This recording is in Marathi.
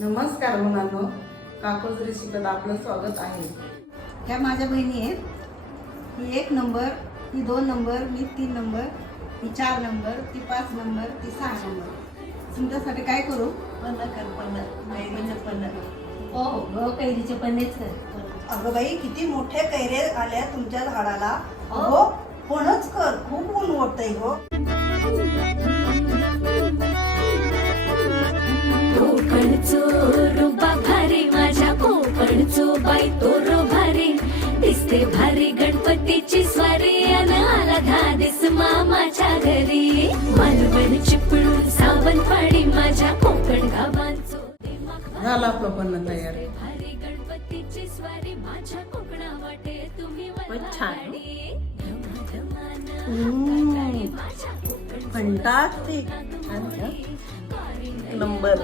नमस्कार मुलांनो. काकोज रेसिपीत आपलं स्वागत आहे. ह्या माझ्या बहिणी आहेत. ही एक नंबर ही दोन नंबर मी तीन नंबर ही चार नंबर ती पाच नंबर ती सहा नंबर. तुमच्यासाठी काय करू? पन्ना कर पन्ना कैरीचं पन्ना हो हो. कैरीचे पन्नेच कर. अगं बाई किती मोठे कैरे आल्या तुमच्या झाडाला. हो. हो कोणच कर. खूप ऊन ओढतंय हो. कोकणचो बाई तो रो भारी. दिसते भारी गणपतीची स्वारी अन आला धादिस मामाच्या घरी. मालवण चिपळूण सावंतवाडी माझ्या कोकण गावांचो झालं आपलं पण तयार. भारी गणपतीची स्वारी माझ्या कोकणा वाटे. तुम्ही छान. फंटास्टिक. नंबर.